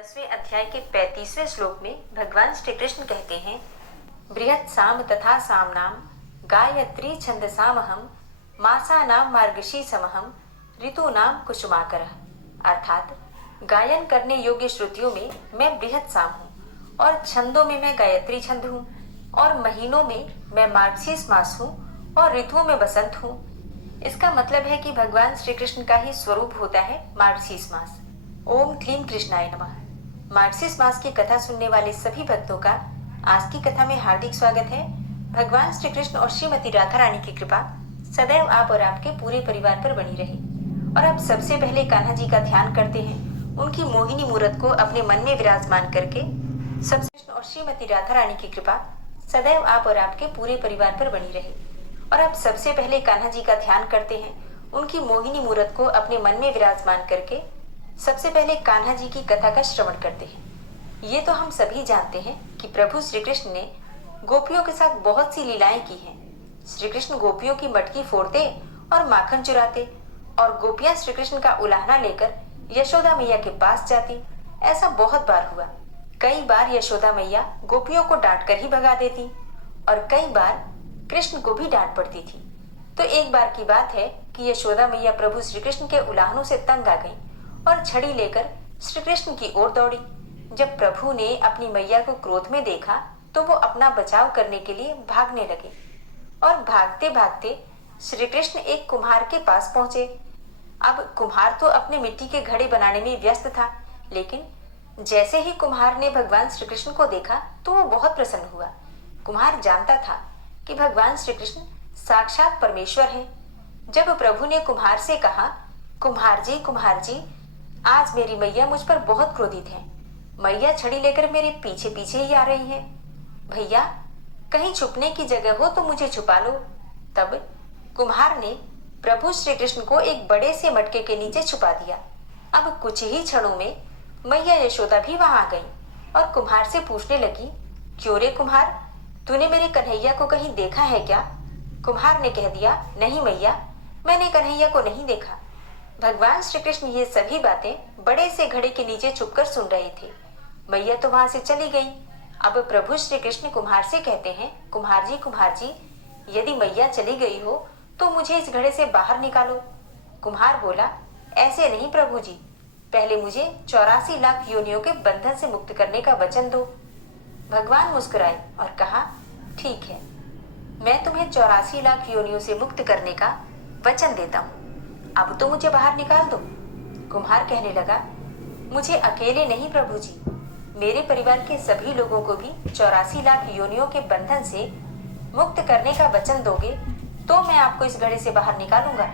10वें अध्याय के 35वें श्लोक में भगवान श्री कृष्ण कहते हैं, बृहत् साम तथा सामनाम गायत्री छंदसामहम मासानाम मार्गशी समहम ऋतूनाम कुसुमाकरः। अर्थात गायन करने योग्य श्रुतियों में मैं बृहत् साम हूँ और छंदों में मैं गायत्री छंद हूँ और महीनों में मैं मार्गशीर्ष मास हूँ और ऋतुओं में बसंत हूँ। इसका मतलब है कि भगवान श्री कृष्ण का ही स्वरूप होता है मार्गशीर्ष मास। ओम क्लीम कृष्णाय नमः। मार्गशीर्ष मास की कथा सुनने वाले सभी भक्तों का आज की कथा में हार्दिक स्वागत है। भगवान श्री कृष्ण और श्रीमती राधा रानी की कृपा सदैव आप और आपके पूरे परिवार पर बनी रहे। और अब सबसे पहले कान्हा जी का ध्यान करते हैं। उनकी मोहिनी मूर्त को अपने मन में विराजमान करके सबसे कृष्ण और श्रीमती राधा रानी की कृपा सदैव आप और आपके पूरे परिवार पर बनी रहे। और अब सबसे पहले कान्हा जी का ध्यान करते हैं। उनकी मोहिनी मूर्त को अपने मन में विराजमान करके सबसे पहले कान्हा जी की कथा का श्रवण करते हैं। ये तो हम सभी जानते हैं कि प्रभु श्री कृष्ण ने गोपियों के साथ बहुत सी लीलाएं की हैं। श्री कृष्ण गोपियों की मटकी फोड़ते और माखन चुराते और गोपियां श्री कृष्ण का उलाहना लेकर यशोदा मैया के पास जाती। ऐसा बहुत बार हुआ। कई बार यशोदा मैया गोपियों को डांट कर ही भगा देती और कई बार कृष्ण को भी डांट पड़ती थी। तो एक बार की बात है कि यशोदा मैया प्रभु श्री कृष्ण के उलाहनों से तंग आ गई और छड़ी लेकर श्री कृष्ण की ओर दौड़ी। जब प्रभु ने अपनी मैया को क्रोध में देखा तो वो अपना बचाव करने के लिए भागने लगे और भागते भागते श्री कृष्ण एक कुम्हार के पास पहुंचे। अब कुम्हार तो अपने मिट्टी के घड़े बनाने में व्यस्त था, लेकिन जैसे ही कुम्हार ने भगवान श्री कृष्ण को देखा तो वो बहुत प्रसन्न हुआ। कुम्हार जानता था कि भगवान श्री कृष्ण साक्षात परमेश्वर हैं। जब प्रभु ने कुम्हार से कहा, कुम्हार जी, आज मेरी मैया मुझ पर बहुत क्रोधित है। मैया छड़ी लेकर मेरे पीछे पीछे ही आ रही है। भैया, कहीं छुपने की जगह हो तो मुझे छुपा लो। तब कुम्हार ने प्रभु श्री कृष्ण को एक बड़े से मटके के नीचे छुपा दिया। अब कुछ ही क्षणों में मैया यशोदा भी वहां आ गई और कुम्हार से पूछने लगी, क्यों रे कुम्हार, तूने मेरे कन्हैया को कहीं देखा है क्या? कुम्हार ने कह दिया, नहीं मैया, मैंने कन्हैया को नहीं देखा। भगवान श्री कृष्ण ये सभी बातें बड़े से घड़े के नीचे छुपकर सुन रहे थे। मैया तो वहां से चली गई। अब प्रभु श्री कृष्ण कुम्हार से कहते हैं, कुम्हार जी, यदि मैया चली गई हो तो मुझे इस घड़े से बाहर निकालो। कुम्हार बोला, ऐसे नहीं प्रभु जी, पहले मुझे 84 लाख योनियों के बंधन से मुक्त करने का वचन दो। भगवान मुस्कुराए और कहा, ठीक है, मैं तुम्हें 84 लाख योनियों से मुक्त करने का वचन देता हूँ। अब तो मुझे बाहर निकाल दो। कुम्हार कहने लगा, मुझे अकेले नहीं प्रभु जी, मेरे परिवार के सभी लोगों को भी 84 लाख योनियों के बंधन से मुक्त करने का वचन दोगे तो मैं आपको इस घड़े से बाहर निकालूंगा।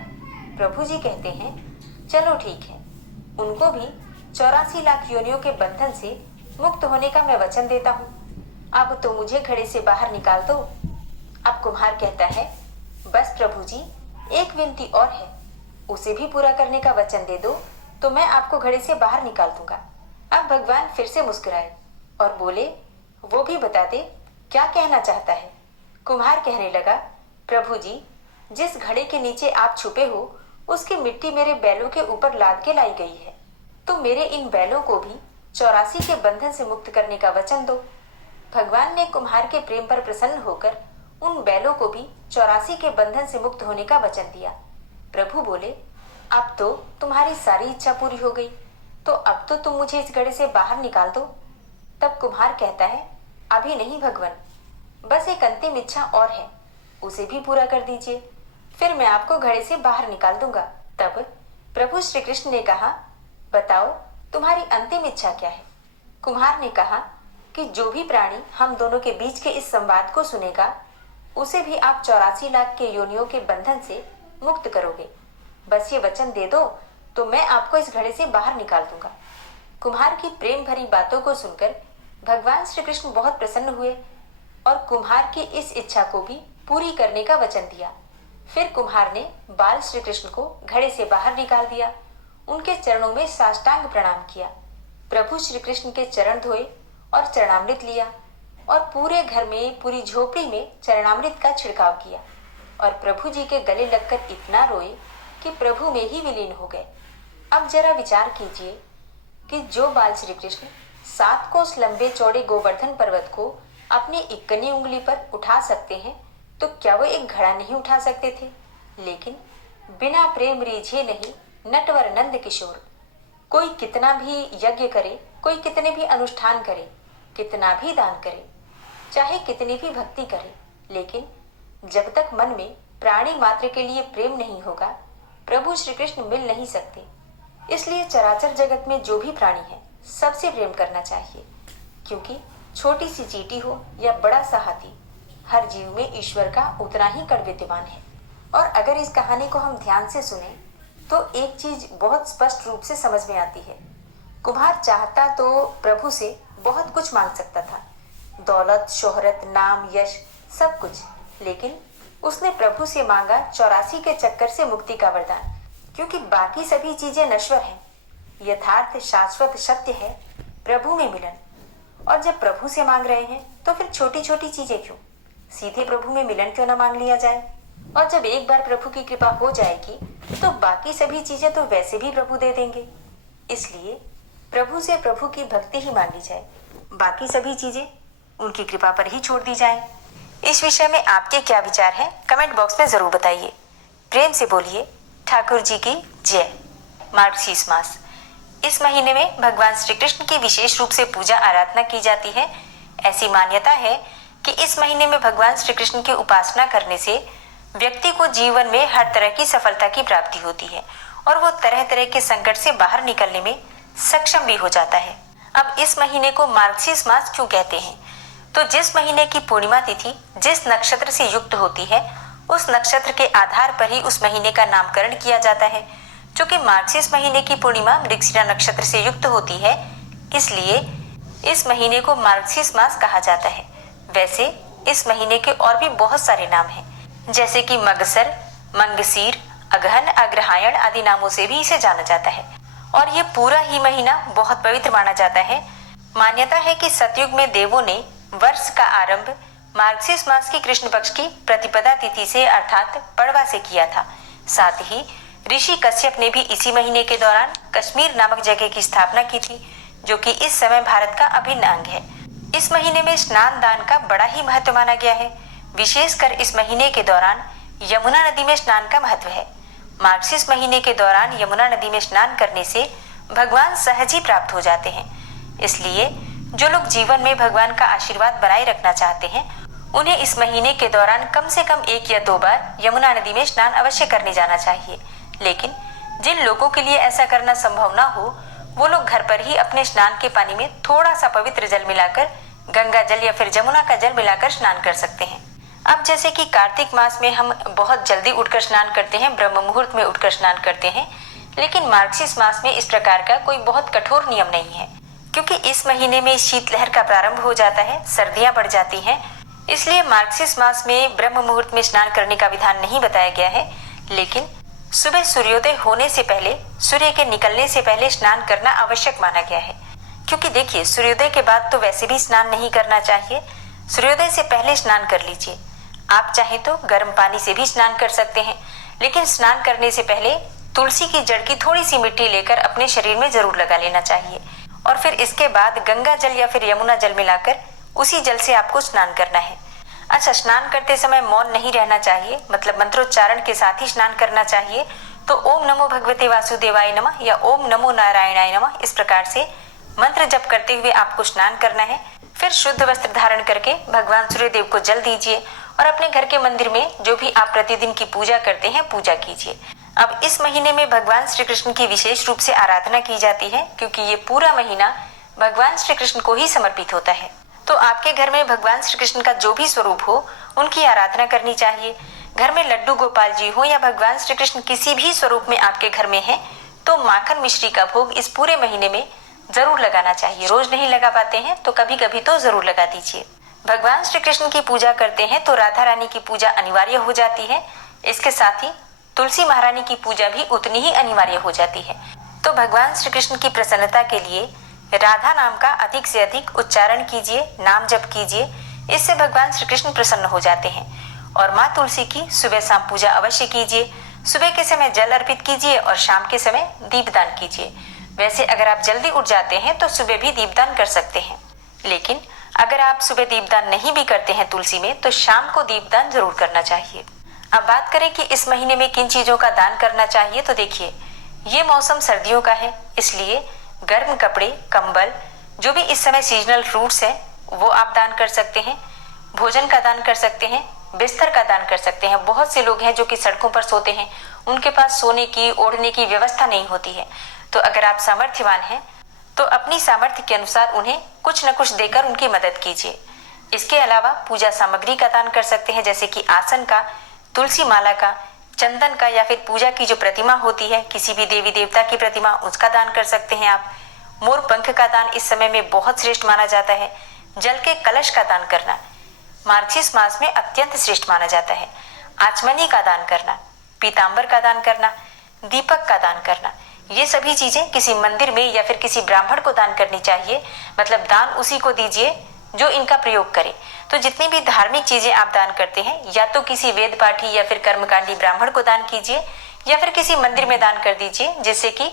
प्रभु जी कहते हैं, चलो ठीक है, उनको भी 84 लाख योनियों के बंधन से मुक्त होने का मैं वचन देता हूँ। अब तो मुझे घड़े से बाहर निकाल दो। अब कुम्हार कहता है, बस प्रभु जी, एक विनती और है, उसे भी पूरा करने का वचन दे दो तो मैं आपको घड़े से बाहर निकाल दूंगा। अब भगवान फिर से मुस्कुराए और बोले, वो भी बता दे क्या कहना चाहता है। कुम्हार कहने लगा, प्रभु जी, जिस घड़े के नीचे आप छुपे हो उसकी मिट्टी मेरे बैलों के ऊपर लाद के लाई गई है, तो मेरे इन बैलों को भी 84 के बंधन से मुक्त करने का वचन दो। भगवान ने कुम्हार के प्रेम पर प्रसन्न होकर उन बैलों को भी 84 के बंधन से मुक्त होने का वचन दिया। प्रभु बोले, अब तो तुम्हारी सारी इच्छा पूरी हो गई, तो अब तो तुम मुझे इस घड़े से बाहर निकाल दो। तब कुम्हार कहता है, अभी नहीं भगवान, बस एक अंतिम इच्छा और है, उसे भी पूरा कर दीजिए, फिर मैं आपको घड़े से बाहर निकाल दूंगा। तब प्रभु श्री कृष्ण ने कहा, बताओ तुम्हारी अंतिम इच्छा क्या है? कुम्हार ने कहा कि जो भी प्राणी हम दोनों के बीच के इस संवाद को सुनेगा उसे भी आप 84 लाख के योनियों के बंधन से मुक्त करोगे। बस ये वचन दे दो तो मैं आपको इस घड़े से बाहर निकाल दूंगा। कुम्हार की प्रेम भरी बातों को सुनकर भगवान श्री कृष्ण बहुत प्रसन्न हुए और कुम्हार की इस इच्छा को भी पूरी करने का वचन दिया। फिर कुम्हार ने बाल श्री कृष्ण को घड़े से बाहर निकाल दिया, उनके चरणों में साष्टांग प्रणाम किया। प्रभु श्री कृष्ण के चरण धोए और चरणामृत लिया और पूरे घर में, पूरी झोपड़ी में चरणामृत का छिड़काव किया और प्रभु जी के गले लगकर इतना रोए कि प्रभु में ही विलीन हो गए। अब जरा विचार कीजिए, कि जो बाल श्री कृष्ण 7 कोस लंबे चौड़े गोवर्धन पर्वत को अपनी इक्कनी उंगली पर उठा सकते हैं, तो क्या वो एक घड़ा नहीं उठा सकते थे? लेकिन बिना प्रेम रीझे नहीं नटवर नंद किशोर। कोई कितना भी यज्ञ करे, कोई कितने भी अनुष्ठान करे, कितना भी दान करे, चाहे कितनी भी भक्ति करे, लेकिन जब तक मन में प्राणी मात्र के लिए प्रेम नहीं होगा, प्रभु श्री कृष्ण मिल नहीं सकते। इसलिए चराचर जगत में जो भी प्राणी है, सबसे प्रेम करना चाहिए, क्योंकि छोटी सी चींटी हो या बड़ा सा हाथी, हर जीव में ईश्वर का उतना ही कण विद्यमान है। और अगर इस कहानी को हम ध्यान से सुने तो एक चीज बहुत स्पष्ट रूप से समझ में आती है। कुम्हार चाहता तो प्रभु से बहुत कुछ मांग सकता था, दौलत, शोहरत, नाम, यश, सब कुछ, लेकिन उसने प्रभु से मांगा 84 के चक्कर से मुक्ति का वरदान, क्योंकि बाकी सभी चीजें नश्वर हैं। यथार्थ शाश्वत सत्य है प्रभु में मिलन। और जब प्रभु से मांग रहे हैं तो फिर छोटी छोटी चीजें क्यों, सीधे प्रभु में मिलन क्यों ना मांग लिया जाए। और जब एक बार प्रभु की कृपा हो जाएगी तो बाकी सभी चीजें तो वैसे भी प्रभु दे देंगे। इसलिए प्रभु से प्रभु की भक्ति ही मांगी जाए, बाकी सभी चीजें उनकी कृपा पर ही छोड़ दी जाए। इस विषय में आपके क्या विचार हैं, कमेंट बॉक्स में जरूर बताइए। प्रेम से बोलिए ठाकुर जी की जय। मार्गशीर्ष मास, इस महीने में भगवान श्री कृष्ण की विशेष रूप से पूजा आराधना की जाती है। ऐसी मान्यता है कि इस महीने में भगवान श्री कृष्ण की उपासना करने से व्यक्ति को जीवन में हर तरह की सफलता की प्राप्ति होती है और वो तरह तरह के संकट से बाहर निकलने में सक्षम भी हो जाता है। अब इस महीने को मार्गशीर्ष मास क्यों कहते हैं? तो जिस महीने की पूर्णिमा तिथि जिस नक्षत्र से युक्त होती है, उस नक्षत्र के आधार पर ही उस महीने का नामकरण किया जाता है। चूंकि मार्गशीर्ष महीने की पूर्णिमा मृगशिरा नक्षत्र से युक्त होती है, इसलिए इस महीने को मार्गशीर्ष मास कहा जाता है। वैसे इस महीने के और भी बहुत सारे नाम हैं, जैसे कि मगसर, मंगसीर, अगहन, अग्रहायण आदि नामों से भी इसे जाना जाता है। और ये पूरा ही महीना बहुत पवित्र माना जाता है। मान्यता है कि सतयुग में देवों ने वर्ष का आरंभ मार्गशीर्ष मास की कृष्ण पक्ष की प्रतिपदा तिथि से अर्थात पड़वा से किया था। साथ ही ऋषि कश्यप ने भी इसी महीने के दौरान कश्मीर नामक जगह की स्थापना की थी, जो कि इस समय भारत का अभिन्न अंग है। इस महीने में स्नान दान का बड़ा ही महत्व माना गया है। विशेषकर इस महीने के दौरान यमुना नदी में स्नान का महत्व है। मार्गशीर्ष महीने के दौरान यमुना नदी में स्नान करने से भगवान सहज ही प्राप्त हो जाते हैं। इसलिए जो लोग जीवन में भगवान का आशीर्वाद बनाए रखना चाहते हैं, उन्हें इस महीने के दौरान कम से कम 1 या 2 बार यमुना नदी में स्नान अवश्य करने जाना चाहिए। लेकिन जिन लोगों के लिए ऐसा करना संभव ना हो, वो लोग घर पर ही अपने स्नान के पानी में थोड़ा सा पवित्र जल मिलाकर, गंगा जल या फिर जमुना का जल मिलाकर स्नान कर सकते हैं। अब जैसे कि कार्तिक मास में हम बहुत जल्दी उठकर स्नान करते हैं, ब्रह्म मुहूर्त में उठकर स्नान करते हैं, लेकिन मार्गशीर्ष मास में इस प्रकार का कोई बहुत कठोर नियम नहीं है, क्योंकि इस महीने में शीतलहर का प्रारंभ हो जाता है, सर्दियां बढ़ जाती हैं। इसलिए मार्गशीर्ष मास में ब्रह्म मुहूर्त में स्नान करने का विधान नहीं बताया गया है, लेकिन सुबह सूर्योदय होने से पहले, सूर्य के निकलने से पहले स्नान करना आवश्यक माना गया है। क्योंकि देखिए, सूर्योदय के बाद तो वैसे भी स्नान नहीं करना चाहिए, सूर्योदय से पहले स्नान कर लीजिए। आप चाहे तो गर्म पानी से भी स्नान कर सकते हैं, लेकिन स्नान करने से पहले तुलसी की जड़ की थोड़ी सी मिट्टी लेकर अपने शरीर में जरूर लगा लेना चाहिए और फिर इसके बाद गंगा जल या फिर यमुना जल मिलाकर उसी जल से आपको स्नान करना है। अच्छा, स्नान करते समय मौन नहीं रहना चाहिए, मतलब मंत्रोच्चारण के साथ ही स्नान करना चाहिए। तो ओम नमो भगवते वासुदेवाय नमः या ओम नमो नारायणाय नमः, इस प्रकार से मंत्र जप करते हुए आपको स्नान करना है। फिर शुद्ध वस्त्र धारण करके भगवान सूर्यदेव को जल दीजिए और अपने घर के मंदिर में जो भी आप प्रतिदिन की पूजा करते हैं, पूजा कीजिए। अब इस महीने में भगवान श्री कृष्ण की विशेष रूप से आराधना की जाती है, क्योंकि ये पूरा महीना भगवान श्री कृष्ण को ही समर्पित होता है। तो आपके घर में भगवान श्री कृष्ण का जो भी स्वरूप हो, उनकी आराधना करनी चाहिए। घर में लड्डू गोपाल जी हो या भगवान श्री कृष्ण किसी भी स्वरूप में आपके घर में है, तो माखन मिश्री का भोग इस पूरे महीने में जरूर लगाना चाहिए। रोज नहीं लगा पाते हैं तो कभी कभी तो जरूर लगा दीजिए। भगवान श्री कृष्ण की पूजा करते हैं तो राधा रानी की पूजा अनिवार्य हो जाती है। इसके साथ ही तुलसी महारानी की पूजा भी उतनी ही अनिवार्य हो जाती है। तो भगवान श्री कृष्ण की प्रसन्नता के लिए राधा नाम का अधिक से अधिक उच्चारण कीजिए, नाम जप कीजिए, इससे भगवान श्री कृष्ण प्रसन्न हो जाते हैं। और माँ तुलसी की सुबह शाम पूजा अवश्य कीजिए। सुबह के समय जल अर्पित कीजिए और शाम के समय दीपदान कीजिए। वैसे अगर आप जल्दी उठ जाते हैं तो सुबह भी दीपदान कर सकते हैं, लेकिन अगर आप सुबह दीपदान नहीं भी करते हैं तुलसी में, तो शाम को दीपदान जरूर करना चाहिए। अब बात करें कि इस महीने में किन चीजों का दान करना चाहिए, तो देखिए, ये मौसम सर्दियों का है, इसलिए गर्म कपड़े, कंबल, जो भी इस समय सीजनल फ्रूट्स है वो आप दान कर सकते हैं। भोजन का दान कर सकते हैं, बिस्तर का दान कर सकते हैं। बहुत से लोग हैं जो कि सड़कों पर सोते हैं, उनके पास सोने की, ओढ़ने की व्यवस्था नहीं होती है, तो अगर आप सामर्थ्यवान हैं तो अपनी सामर्थ्य के अनुसार उन्हें कुछ न कुछ देकर उनकी मदद कीजिए। इसके अलावा पूजा सामग्री का दान कर सकते हैं, जैसे कि आसन का, तुलसी माला का, चंदन का, या फिर पूजा की जो प्रतिमा होती है, किसी भी देवी देवता की प्रतिमा, उसका दान कर सकते हैं आप। मोर पंख का दान इस समय में बहुत श्रेष्ठ माना जाता है। जल के कलश का दान करना मार्गशीर्ष मास में अत्यंत श्रेष्ठ माना जाता है। आचमनी का दान करना, पीतांबर का दान करना, दीपक का दान करना, ये सभी चीजें किसी मंदिर में या फिर किसी ब्राह्मण को दान करनी चाहिए। मतलब दान उसी को दीजिए जो इनका प्रयोग करे। तो जितनी भी धार्मिक चीजें आप दान करते हैं, या तो किसी वेद पाठी या फिर कर्मकांडी ब्राह्मण को दान कीजिए, या फिर किसी मंदिर में दान कर दीजिए, जिससे कि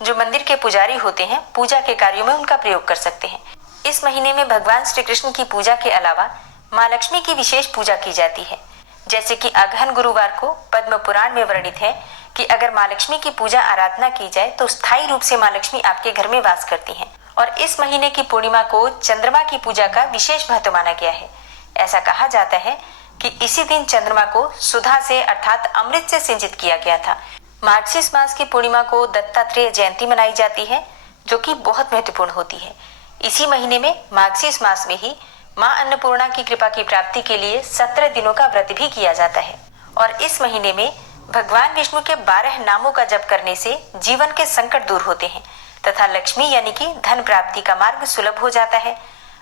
जो मंदिर के पुजारी होते हैं पूजा के कार्यों में उनका प्रयोग कर सकते हैं। इस महीने में भगवान श्री कृष्ण की पूजा के अलावा माँ लक्ष्मी की विशेष पूजा की जाती है। जैसे कि अगहन गुरुवार को पद्म पुराण में वर्णित है कि अगर माँ लक्ष्मी की पूजा आराधना की जाए तो स्थायी रूप से माँ लक्ष्मी आपके घर में वास करती हैं। और इस महीने की पूर्णिमा को चंद्रमा की पूजा का विशेष महत्व माना गया है। ऐसा कहा जाता है कि इसी दिन चंद्रमा को सुधा से अर्थात अमृत से सिंचित किया गया था। मार्गशीर्ष मास की पूर्णिमा को दत्तात्रेय जयंती मनाई जाती है, जो कि बहुत महत्वपूर्ण होती है। इसी महीने में मार्गशीर्ष मास में ही माँ अन्नपूर्णा की कृपा की प्राप्ति के लिए 17 दिनों का व्रत भी किया जाता है। और इस महीने में भगवान विष्णु के 12 नामों का जप करने से जीवन के संकट दूर होते हैं तथा लक्ष्मी यानी कि धन प्राप्ति का मार्ग सुलभ हो जाता है।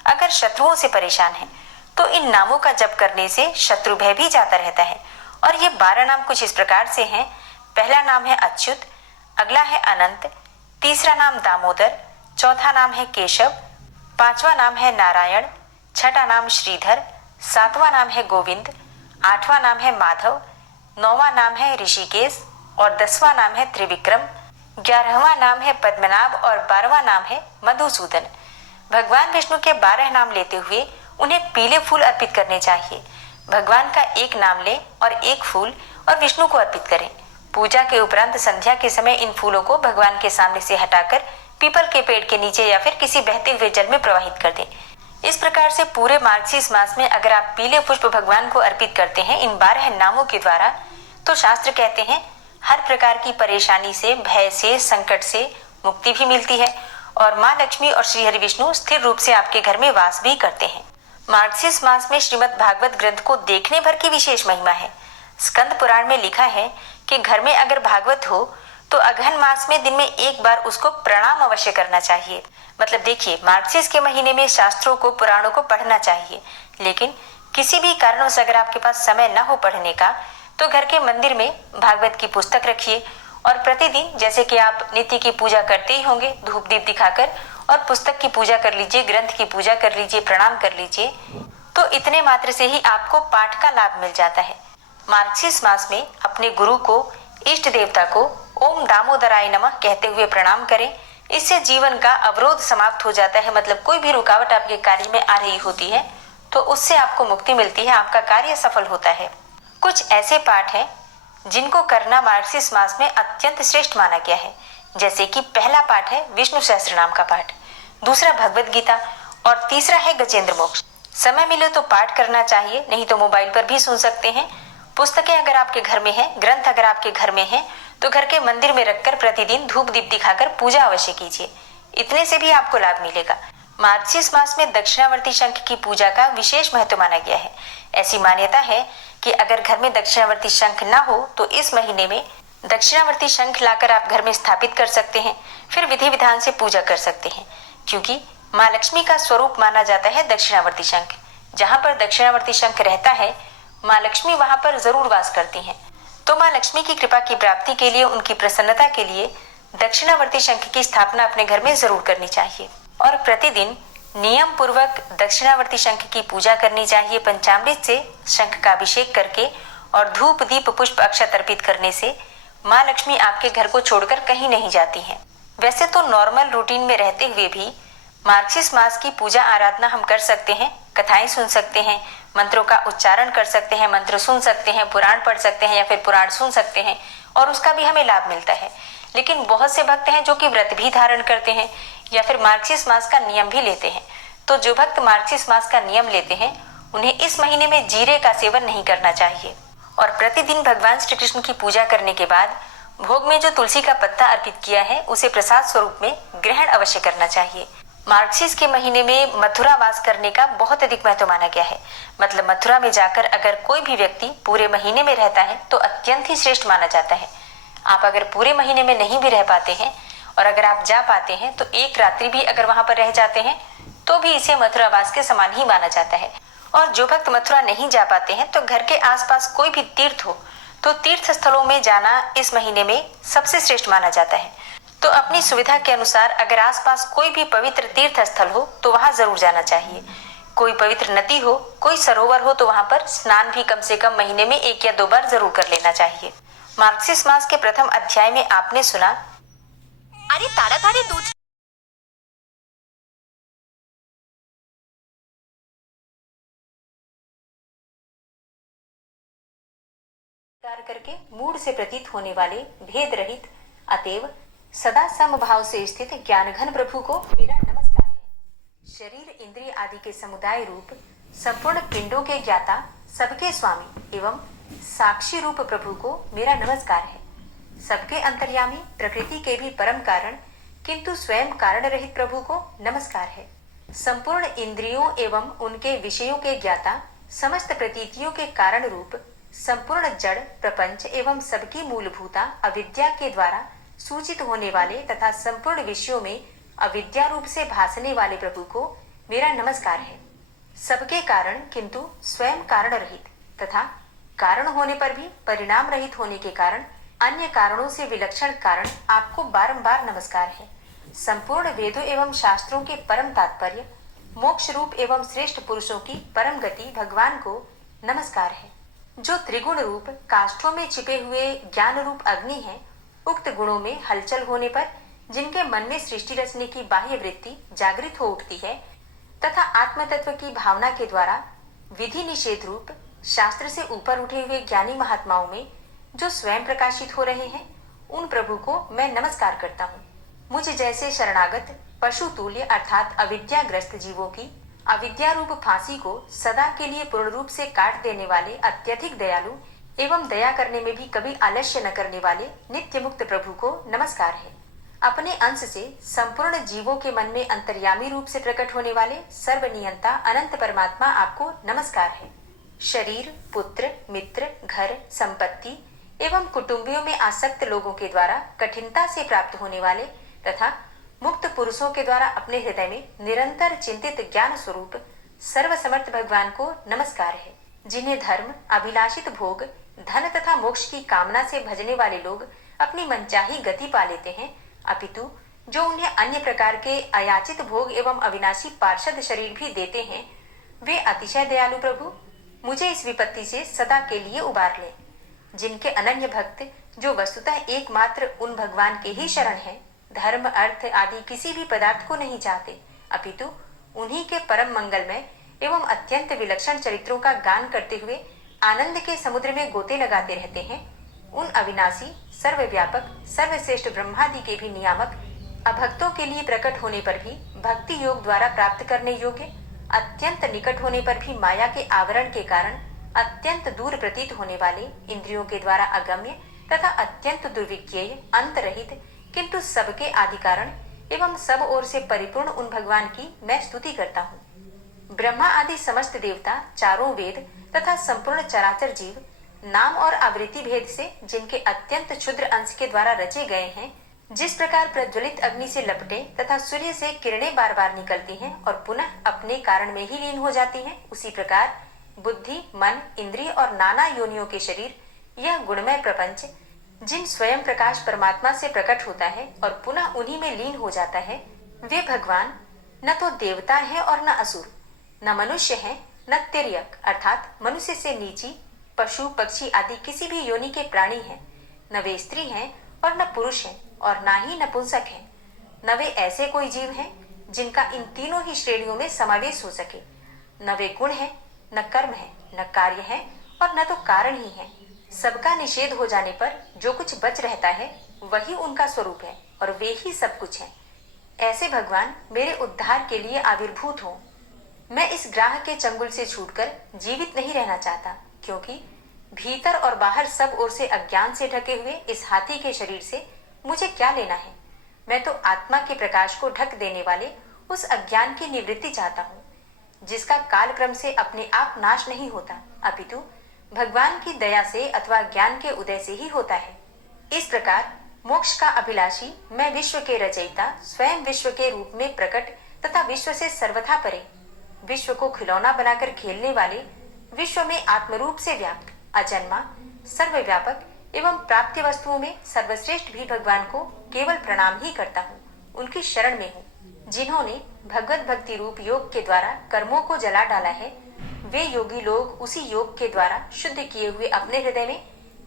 अगर शत्रुओं से परेशान है तो इन नामों का जप करने से शत्रु भय भी जाता रहता है। और ये 12 नाम कुछ इस प्रकार से हैं। पहला नाम है अच्युत, अगला है अनंत, तीसरा नाम दामोदर, चौथा नाम है केशव, पांचवा नाम है नारायण, छठा नाम श्रीधर, सातवां नाम है गोविंद, आठवां नाम है माधव, नौवां नाम है ऋषिकेश और 10वां नाम है त्रिविक्रम, 11वां नाम है पद्मनाभ और 12वां नाम है मधुसूदन। भगवान विष्णु के 12 नाम लेते हुए उन्हें पीले फूल अर्पित करने चाहिए। भगवान का एक नाम लें और एक फूल और विष्णु को अर्पित करें। पूजा के उपरांत संध्या के समय इन फूलों को भगवान के सामने से हटाकर पीपल के पेड़ के नीचे या फिर किसी बहते हुए जल में प्रवाहित कर दें। इस प्रकार से पूरे मार्गशीर्ष मास में अगर आप पीले पुष्प भगवान को अर्पित करते हैं इन 12 नामों के द्वारा, तो शास्त्र कहते हैं हर प्रकार की परेशानी से, भय से, संकट से मुक्ति भी मिलती है और माँ लक्ष्मी और श्री हरि विष्णु स्थिर रूप से आपके घर में वास भी करते हैं। मार्गशीर्ष मास में श्रीमद् भागवत ग्रंथ को देखने भर की विशेष महिमा है। स्कंद पुराण में लिखा है कि घर में अगर भागवत हो तो अगहन मास में दिन में एक बार उसको प्रणाम अवश्य करना चाहिए। मतलब देखिए, मार्गशीर्ष के महीने में शास्त्रों को, पुराणों को पढ़ना चाहिए, लेकिन किसी भी कारणों से अगर आपके पास समय न हो पढ़ने का तो घर के मंदिर में भागवत की पुस्तक रखिए और प्रतिदिन जैसे कि आप नित्य की पूजा करते ही होंगे, धूप दीप दिखाकर और पुस्तक की पूजा कर लीजिए, ग्रंथ की पूजा कर लीजिए, प्रणाम कर लीजिए, तो इतने मात्र से ही आपको पाठ का लाभ मिल जाता है। मार्गशीर्ष मास में अपने गुरु को, इष्ट देवता को ओम दामोदराय नमः कहते हुए प्रणाम करें। इससे जीवन का अवरोध समाप्त हो जाता है। मतलब कोई भी रुकावट आपके कार्य में आ रही होती है तो उससे आपको मुक्ति मिलती है, आपका कार्य सफल होता है। कुछ ऐसे पाठ हैं जिनको करना मार्गशीर्ष मास में अत्यंत श्रेष्ठ माना गया है। जैसे कि पहला पाठ है विष्णु सहस्त्रनाम का पाठ, दूसरा भगवद गीता और तीसरा है गजेंद्र मोक्ष। समय मिले तो पाठ करना चाहिए, नहीं तो मोबाइल पर भी सुन सकते हैं। पुस्तकें अगर आपके घर में हैं, ग्रंथ अगर आपके घर में हैं, तो घर के मंदिर में रखकर प्रतिदिन धूप दीप दिखाकर पूजा अवश्य कीजिए। इतने से भी आपको लाभ मिलेगा। मार्गशीर्ष मास में दक्षिणावर्ती शंख की पूजा का विशेष महत्व माना गया है। ऐसी मान्यता है कि अगर घर में दक्षिणावर्ती शंख न हो तो इस महीने में दक्षिणावर्ती शंख लाकर आप घर में स्थापित कर सकते हैं, फिर विधि विधान से पूजा कर सकते हैं, क्योंकि माँ लक्ष्मी का स्वरूप माना जाता है दक्षिणावर्ती शंख। जहाँ पर दक्षिणावर्ती शंख रहता है माँ लक्ष्मी वहां पर जरूर वास करती हैं। तो माँ लक्ष्मी की कृपा की प्राप्ति के लिए, उनकी प्रसन्नता के लिए दक्षिणावर्ती शंख की स्थापना अपने घर में जरूर करनी चाहिए और प्रतिदिन नियम पूर्वक दक्षिणावर्ती शंख की पूजा करनी चाहिए। पंचामृत से शंख का अभिषेक करके और धूप दीप पुष्प अक्षत अर्पित करने से माँ लक्ष्मी आपके घर को छोड़कर कहीं नहीं जाती हैं। वैसे तो नॉर्मल रूटीन में रहते हुए भी मार्गशीर्ष मास की पूजा आराधना हम कर सकते हैं, कथाएं सुन सकते हैं, मंत्रों का उच्चारण कर सकते हैं, मंत्र सुन सकते हैं, पुराण पढ़ सकते हैं या फिर पुराण सुन सकते हैं और उसका भी हमें लाभ मिलता है। लेकिन बहुत से भक्त हैं जो कि व्रत भी धारण करते हैं या फिर मार्गशीर्ष मास का नियम भी लेते हैं। तो जो भक्त मार्गशीर्ष मास का नियम लेते हैं उन्हें इस महीने में जीरे का सेवन नहीं करना चाहिए और प्रतिदिन भगवान श्री कृष्ण की पूजा करने के बाद भोग में जो तुलसी का पत्ता अर्पित किया है उसे प्रसाद स्वरूप में ग्रहण अवश्य करना चाहिए। मार्गशीर्ष के महीने में मथुरा वास करने का बहुत अधिक महत्व माना गया है। मतलब मथुरा में जाकर अगर कोई भी व्यक्ति पूरे महीने में रहता है तो अत्यंत ही श्रेष्ठ माना जाता है। आप अगर पूरे महीने में नहीं भी रह पाते हैं और अगर आप जा पाते हैं तो एक रात्रि भी अगर वहां पर रह जाते हैं तो भी इसे मथुरा वास के समान ही माना जाता है। और जो भक्त मथुरा नहीं जा पाते हैं तो घर के आसपास कोई भी तीर्थ हो तो तीर्थ स्थलों में जाना इस महीने में सबसे श्रेष्ठ माना जाता है। तो अपनी सुविधा के अनुसार अगर आसपास कोई भी पवित्र तीर्थ स्थल हो तो वहां जरूर जाना चाहिए। कोई पवित्र नदी हो, कोई सरोवर हो तो वहां पर स्नान भी कम से कम महीने में 1 या 2 बार जरूर कर लेना चाहिए। मार्गशीर्ष मास के प्रथम अध्याय में आपने सुना, अरे ताड़ाताड़ी दूध करके मूड से प्रतीत होने वाले भेद रहित अतएव सदा समभाव से स्थित ज्ञान घन प्रभु को मेरा नमस्कार है। शरीर इंद्रिय आदि के समुदाय रूप संपूर्ण पिंडों के ज्ञाता, सबके स्वामी एवं साक्षी रूप प्रभु को मेरा नमस्कार है। सबके अंतर्यामी, प्रकृति के भी परम कारण किंतु स्वयं कारण रहित प्रभु को नमस्कार है। संपूर्ण इंद्रियों एवं उनके विषयों के ज्ञाता, समस्त प्रतीतियों के कारण रूप संपूर्ण जड़ प्रपंच एवं सबकी मूलभूता अविद्या के द्वारा सूचित होने वाले तथा संपूर्ण विषयों में अविद्या रूप से भासने वाले प्रभु को मेरा नमस्कार है। सबके कारण किंतु स्वयं कारण रहित तथा कारण होने पर भी परिणाम रहित होने के कारण अन्य कारणों से विलक्षण कारण आपको बारंबार नमस्कार है। संपूर्ण वेदों एवं शास्त्रों के परम तात्पर्य, मोक्ष रूप एवं श्रेष्ठ पुरुषों की परम गति भगवान को नमस्कार है। जो त्रिगुण रूप काष्ठों में छिपे हुए ज्ञान रूप अग्नि है, उक्त गुणों में हलचल होने पर जिनके मन में सृष्टि रचने की बाह्य वृत्ति जागृत हो उठती है तथा आत्म तत्व की भावना के द्वारा विधि निषेध रूप शास्त्र से ऊपर उठे हुए ज्ञानी महात्माओं में जो स्वयं प्रकाशित हो रहे हैं, उन प्रभु को मैं नमस्कार करता हूँ। मुझ जैसे शरणागत पशु तुल्य अर्थात अविद्याग्रस्त जीवों की अविद्या रूप फांसी को सदा के लिए पूर्ण रूप से काट देने वाले अत्यधिक दयालु एवं दया करने में भी कभी आलस्य न करने वाले नित्य मुक्त प्रभु को नमस्कार है। अपने अंश से संपूर्ण जीवों के मन में अंतर्यामी रूप से प्रकट होने वाले सर्वनियंता अनंत परमात्मा आपको नमस्कार है। शरीर, पुत्र, मित्र, घर, संपत्ति एवं कुटुंबियों में आसक्त लोगों के द्वारा कठिनता से प्राप्त होने वाले तथा मुक्त पुरुषों के द्वारा अपने हृदय में निरंतर चिंतित ज्ञान स्वरूप सर्वसमर्थ भगवान को नमस्कार है। जिन्हें धर्म, अभिलाषित भोग, धन तथा मोक्ष की कामना से भजने वाले लोग अपनी मनचाही गति पा लेते हैं, अपितु जो उन्हें अन्य प्रकार के अयाचित भोग एवं अविनाशी पार्षद शरीर भी देते हैं, वे अतिशय दयालु प्रभु मुझे इस विपत्ति से सदा के लिए उबार लें। जिनके अनन्य भक्त जो वस्तुतः एकमात्र उन भगवान के ही शरण हैं, धर्म, अर्थ आदि किसी भी पदार्थ को नहीं चाहते, अपितु उन्हीं के परम मंगलमय एवं अत्यंत विलक्षण चरित्रों का गान करते हुए आनंद के समुद्र में गोते लगाते रहते हैं, उन अविनाशी, सर्वव्यापक, सर्वश्रेष्ठ ब्रह्मादि के भी नियामक अभक्तों के लिए प्रकट होने पर भी भक्ति योग द्वारा प्राप्त करने योग्य, अत्यंत निकट होने पर भी माया के आवरण के कारण अत्यंत दूर प्रतीत होने वाले, इंद्रियों के द्वारा अगम्य तथा अत्यंत दुर्विज्ञेय, अंत रहित किंतु सबके आदि कारण एवं सब ओर से परिपूर्ण उन भगवान की मैं स्तुति करता हूँ। ब्रह्मा आदि समस्त देवता, चारों वेद तथा संपूर्ण चराचर जीव नाम और आवृत्ति भेद से जिनके अत्यंत क्षुद्र अंश के द्वारा रचे गए हैं, जिस प्रकार प्रज्वलित अग्नि से लपटे तथा सूर्य से किरणें बार बार निकलती हैं और पुनः अपने कारण में ही लीन हो जाती हैं, उसी प्रकार बुद्धि, मन, इंद्रिय और नाना योनियों के शरीर, यह गुणमय प्रपंच जिन स्वयं प्रकाश परमात्मा से प्रकट होता है और पुनः उन्हीं में लीन हो जाता है, वे भगवान न तो देवता है और न असुर, न मनुष्य है न तिर्यक अर्थात मनुष्य से नीची, पशु, पक्षी आदि किसी भी योनि के प्राणी हैं, न वे स्त्री हैं और न पुरुष हैं और ना ही नपुंसक हैं, न वे ऐसे कोई जीव हैं जिनका इन तीनों ही श्रेणियों में समावेश हो सके। न वे गुण है, न कर्म है, न कार्य है और न तो कारण ही है। सबका निषेध हो जाने पर जो कुछ बच रहता है वही उनका स्वरूप है और वे ही सब कुछ हैं। ऐसे भगवान मेरे उद्धार के लिए आविर्भूत हों। मैं इस ग्राह के चंगुल से छूटकर जीवित नहीं रहना चाहता, क्योंकि भीतर और बाहर सब ओर से अज्ञान से ढके हुए इस हाथी के शरीर से मुझे क्या लेना है। मैं तो आत्मा के प्रकाश को ढक देने वाले उस अज्ञान की निवृत्ति चाहता हूँ, जिसका कालक्रम से अपने आप नाश नहीं होता, अपितु भगवान की दया से अथवा ज्ञान के उदय से ही होता है। इस प्रकार मोक्ष का अभिलाषी मैं विश्व के रचयिता स्वयं विश्व के रूप में प्रकट तथा विश्व से सर्वथा परे, विश्व को खिलौना बनाकर खेलने वाले, विश्व में आत्मरूप से व्याप्त, अजन्मा, सर्वव्यापक एवं प्राप्य वस्तुओं में सर्वश्रेष्ठ भी भगवान को केवल प्रणाम ही करता हूँ। उनकी शरण में हूँ, जिन्होंने भगवत भक्ति रूप योग के द्वारा कर्मों को जला डाला है। वे योगी लोग उसी योग के द्वारा शुद्ध किए हुए अपने हृदय में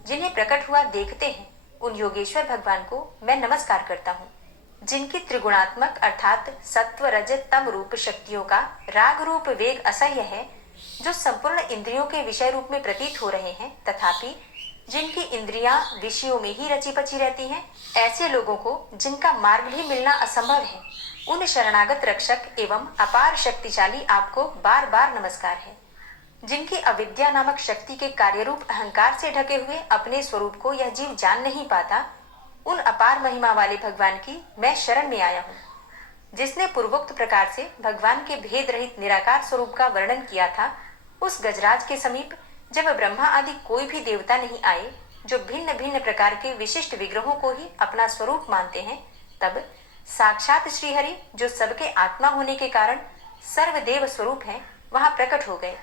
जिन्हें प्रकट हुआ देखते हैं, उन योगेश्वर भगवान को मैं नमस्कार करता हूँ, जिनकी त्रिगुणात्मक अर्थात सत्व रज तम रूप शक्तियों का राग रूप वेग असह्य है, जो संपूर्ण इंद्रियों के विषय रूप में प्रतीत हो रहे हैं, तथापि जिनकी इंद्रियां विषयों में ही रची पची रहती हैं। ऐसे लोगों को जिनका मार्ग भी मिलना असंभव है, उन शरणागत रक्षक एवं अपार शक्तिशाली आपको बार बार नमस्कार है। जिनकी अविद्या नामक शक्ति के कार्यरूप अहंकार से ढके हुए अपने स्वरूप को यह जीव जान नहीं पाता, उन अपार महिमा वाले भगवान की मैं शरण में आया हूँ। जिसने पूर्वोक्त प्रकार से भगवान के भेद रहित निराकार स्वरूप का वर्णन किया था, उस गजराज के समीप जब ब्रह्मा आदि कोई भी देवता नहीं आए, जो भिन्न भिन्न प्रकार के विशिष्ट विग्रहों को ही अपना स्वरूप मानते हैं, तब साक्षात श्रीहरि, जो सबके आत्मा होने के कारण सर्वदेव स्वरूप हैं, वहां प्रकट हो गए।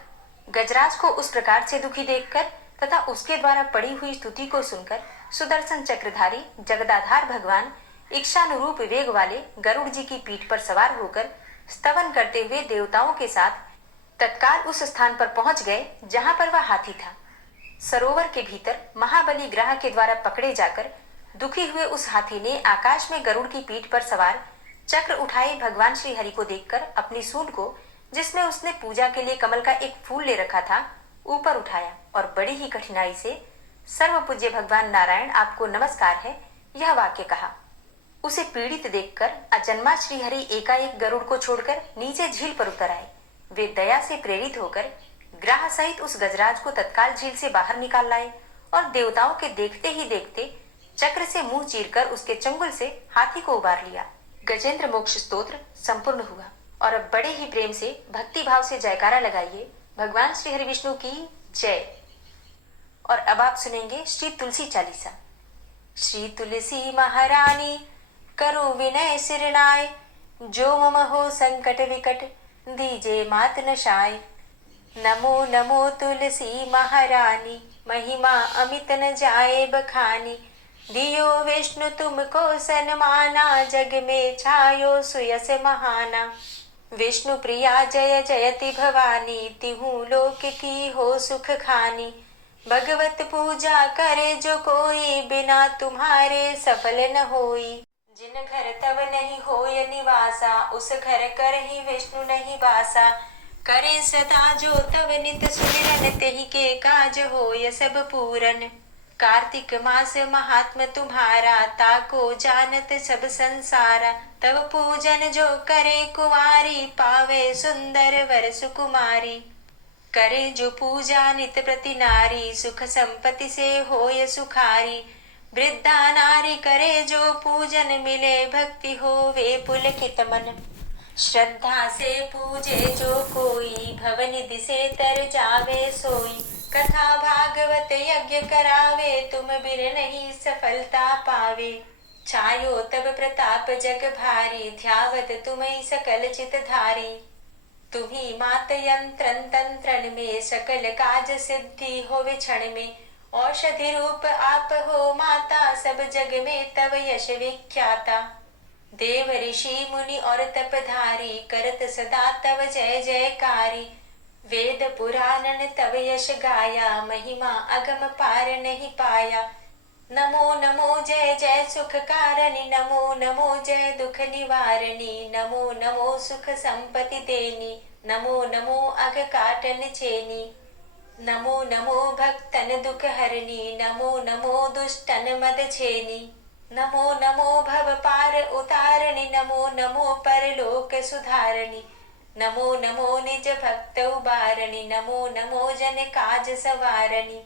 गजराज को उस प्रकार से दुखी देखकर तथा उसके द्वारा पड़ी हुई स्तुति को सुनकर सुदर्शन चक्रधारी जगदाधार भगवान इच्छानुरूप वेग वाले गरुड़ जी की पीठ पर सवार होकर स्तवन करते हुए देवताओं के साथ तत्काल उस स्थान पर पहुंच गए जहां पर वह हाथी था। सरोवर के भीतर महाबली ग्रह के द्वारा पकड़े जाकर दुखी हुए उस हाथी ने आकाश में गरुड़ की पीठ पर सवार चक्र उठाए भगवान श्री हरि को देखकर अपनी सूंड को, जिसमें उसने पूजा के लिए कमल का एक फूल ले रखा था, ऊपर उठाया और बड़ी ही कठिनाई से सर्व पूज्य भगवान नारायण आपको नमस्कार है, यह वाक्य कहा। उसे पीड़ित देखकर अजन्मा श्रीहरि एकाएक गरुड़ को छोड़कर नीचे झील पर उतर आए। वे दया से प्रेरित होकर ग्राह सहित उस गजराज को तत्काल झील से बाहर निकाल लाए और देवताओं के देखते ही देखते चक्र से मुंह चीरकर उसके चंगुल से हाथी को उबार लिया। गजेंद्र मोक्ष स्तोत्र संपूर्ण हुआ। और अब बड़े ही प्रेम से भक्ति भाव से जयकारा लगाइए भगवान श्री हरि विष्णु की जय। और अब आप सुनेंगे श्री तुलसी चालीसा। श्री तुलसी महारानी करो विनय सिरनाय, जो मम हो संकट विकट दीजे मात नशाय। नमो नमो तुलसी महारानी, महिमा अमित न जाए बखानी। दियो विष्णु तुमको सन्माना, जग में छायो सुयस महाना। विष्णु प्रिया जय जयति भवानी, तिहु लोक की हो सुख खानी। भगवत पूजा करे जो कोई, बिना तुम्हारे सफल न होई। जिन घर तब नहीं होय निवासा, उस घर कर ही विष्णु नहीं बासा। करे सदा जो तब नित सुमिरन, तेहि के काज होय सब पूरन। कार्तिक मास महात्म तुम्हारा, ताको जानत सब संसारा। तब पूजन जो करे कुंवारी, पावे सुंदर वर सुकुमारी। करे जो पूजा नित प्रति नारी, सुख संपत्ति से होय सुखारी। वृद्धा नारी करे जो पूजन, मिले भक्ति होवे पुलकित मन। श्रद्धा से पूजे जो कोई, भवनिधि से तर जावे सोई। कथा भागवत यज्ञ करावे, तुम बिन नहीं सफलता पावे। छायो तब प्रताप जग भारी, ध्यावत तुम्हें सकल चित धारी। तुम्ही मात यंत्रन तंत्रन में, सकल काज सिद्धि होवे क्षण में। औषधि रूप आप हो माता, सब जग में तव यश विख्याता। देव ऋषि मुनि और तपधारी, करत सदा तव जय जयकारी। वेद पुराणन तव यश गाया, महिमा अगम पार नहीं पाया। नमो नमो जय जय सुख कारणी, नमो नमो जय दुख निवारणी, नमो नमो सुख संपत्ति देनी, नमो नमो अघ काटन चेनी, नमो नमो भक्तन दुख हरणी, नमो नमो दुष्टन मद छेनी, नमो नमो भव पार उतारणी, नमो नमो परलोक सुधारणी, नमो नमो निज भक्त उबारणी, नमो नमो जन काज सवारणी,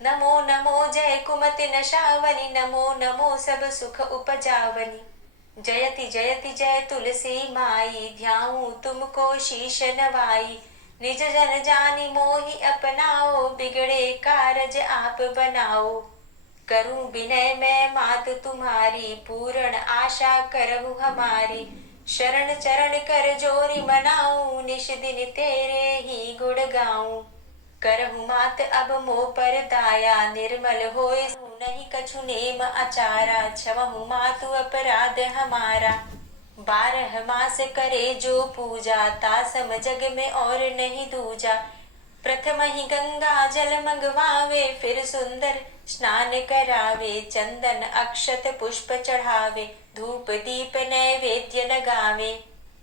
नमो नमो जय कुमति नशावनी, नमो नमो सब सुख उपजावनी, जयति जयति जय तुलसी माई, ध्याऊं तुमको शीश नवाई, निज जन जानी मोहि अपनाओ, बिगड़े कारज आप बनाओ, करूं विनय मैं मात तुम्हारी, पूर्ण आशा करहु हमारी, शरण चरण कर जोरी मनाऊं, निश दिन तेरे ही गुण गाऊं, करहु मात अब मोह पर दाया, निर्मल होय नहीं कछु नेम आचारा, क्षमहु मातु अपराध हमारा, 12 मास करे जो पूजा, तासम जग में और नहीं दूजा, प्रथम ही गंगा जल मंगवावे, फिर सुंदर स्नान करावे, चंदन अक्षत पुष्प चढ़ावे, धूप दीप नैवेद्य लगावे,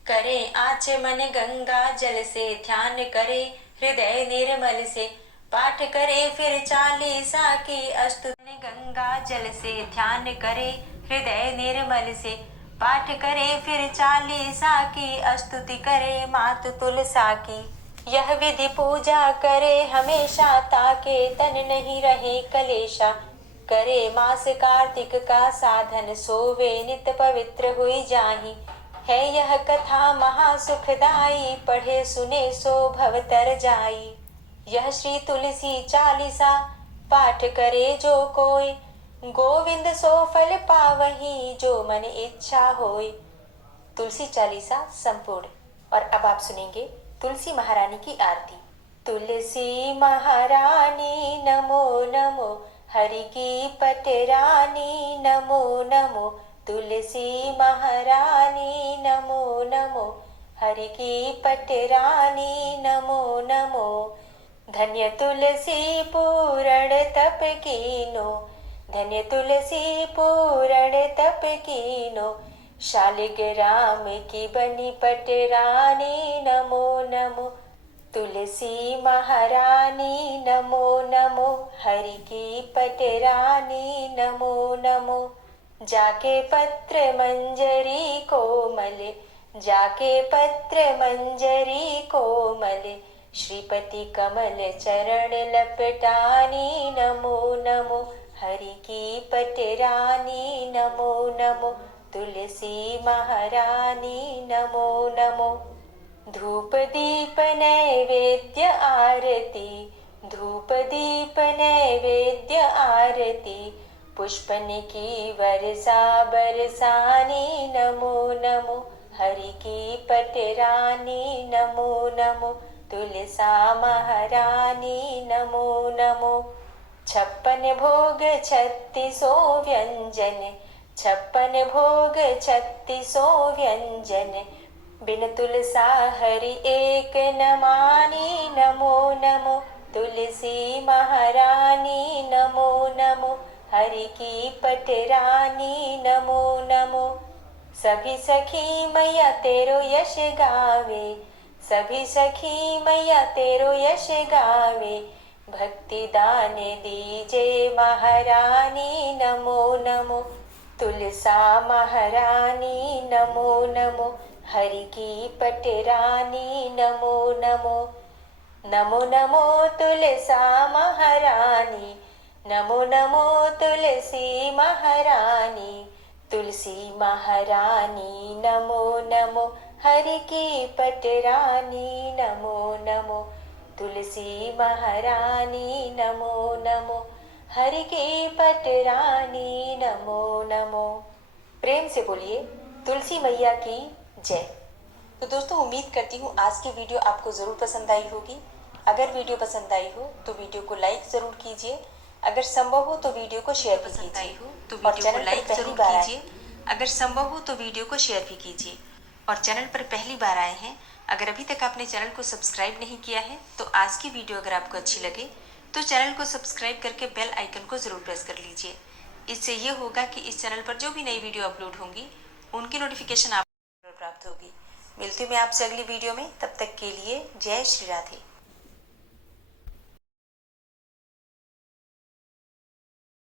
करे आचमन गंगा जल से, ध्यान करे हृदय निर्मल से, पाठ करे फिर चालीसा की, अस्तुति गंगा जल से, ध्यान करे हृदय निर्मल से, पाठ करे फिर चालीसा की, अस्तुति करे मात तुलसा की, यह विधि पूजा करे हमेशा, ताके तन नहीं रहे कलेशा, करे मास कार्तिक का साधन, सोवे नित पवित्र हुई जाहि, है यह कथा महासुखदाई, पढ़े सुने सो भव तर जाई, यह श्री तुलसी चालीसा, पाठ करे जो कोई, गोविंद सो फल पावही, जो मन इच्छा होय। तुलसी चालीसा संपूर्ण। और अब आप सुनेंगे तुलसी महारानी की आरती। तुलसी महारानी नमो नमो, हरि की पटरानी नमो नमो, तुलसी महारानी नमो नमो, हरि की पटरानी नमो नमो, धन्य तुलसी पूर्ण तप कीनो, धन्य तुलसी पूर्ण तप कीनो, शालिग्राम की बनी पटरानी नमो नमो, तुलसी महारानी नमो नमो, हरि की पटरानी नमो नमो, जाके पत्र मंजरी कोमल, जाके पत्र मंजरी कोमल, श्रीपति कमल चरण लपटानी नमो नमो, हरि की पटरानी नमो नमो, तुलसी महारानी नमो नमो, धूप दीप नैवेद्य आरती, धूप दीप नैवेद्य आरती, पुष्पन की वर्षा बरसानी नमो नमो, हरि की पटरानी नमो नमो, तुलसा महारानी नमो नमो, 56 भोग 36 व्यंजन, 56 भोग 36 व्यंजन, बिन तुलसा हरि एक न मानी नमो नमो, तुलसी महारानी नमो नमो, हरि की पटरानी नमो नमो, सभी सखी मैया तेरो यश गावे, सभी सखी मैया तेरो यश गावे, भक्ति दान दीजे महारानी नमो नमो, तुलसा महारानी नमो नमो, हरि की पटरानी नमो नमो, नमो नमो तुलसा महारानी, नमो नमो तुलसी महारानी, तुलसी महारानी नमो नमो, हरि की पटरानी नमो नमो, तुलसी महारानी नमो नमो, हरि की पटरानी नमो नमो। प्रेम से बोलिए तुलसी मैया की जय। तो दोस्तों उम्मीद करती हूँ आज की वीडियो आपको ज़रूर पसंद आई होगी। अगर वीडियो पसंद आई हो तो वीडियो को लाइक ज़रूर कीजिए, अगर संभव हो तो वीडियो को शेयर भी कीजिए और चैनल पर पहली बार आए, अगर संभव हो तो वीडियो को शेयर भी कीजिए और चैनल पर पहली बार आए हैं, अगर अभी तक आपने चैनल को सब्सक्राइब नहीं किया है तो आज की वीडियो अगर आपको अच्छी लगे तो चैनल को सब्सक्राइब करके बेल आइकन को ज़रूर प्रेस कर लीजिए इससे ये होगा कि इस चैनल पर जो भी नई वीडियो अपलोड होंगी उनकी नोटिफिकेशन आपको प्राप्त होगी। मिलती हूँ मैं आपसे अगली वीडियो में, तब तक के लिए जय श्री राधे।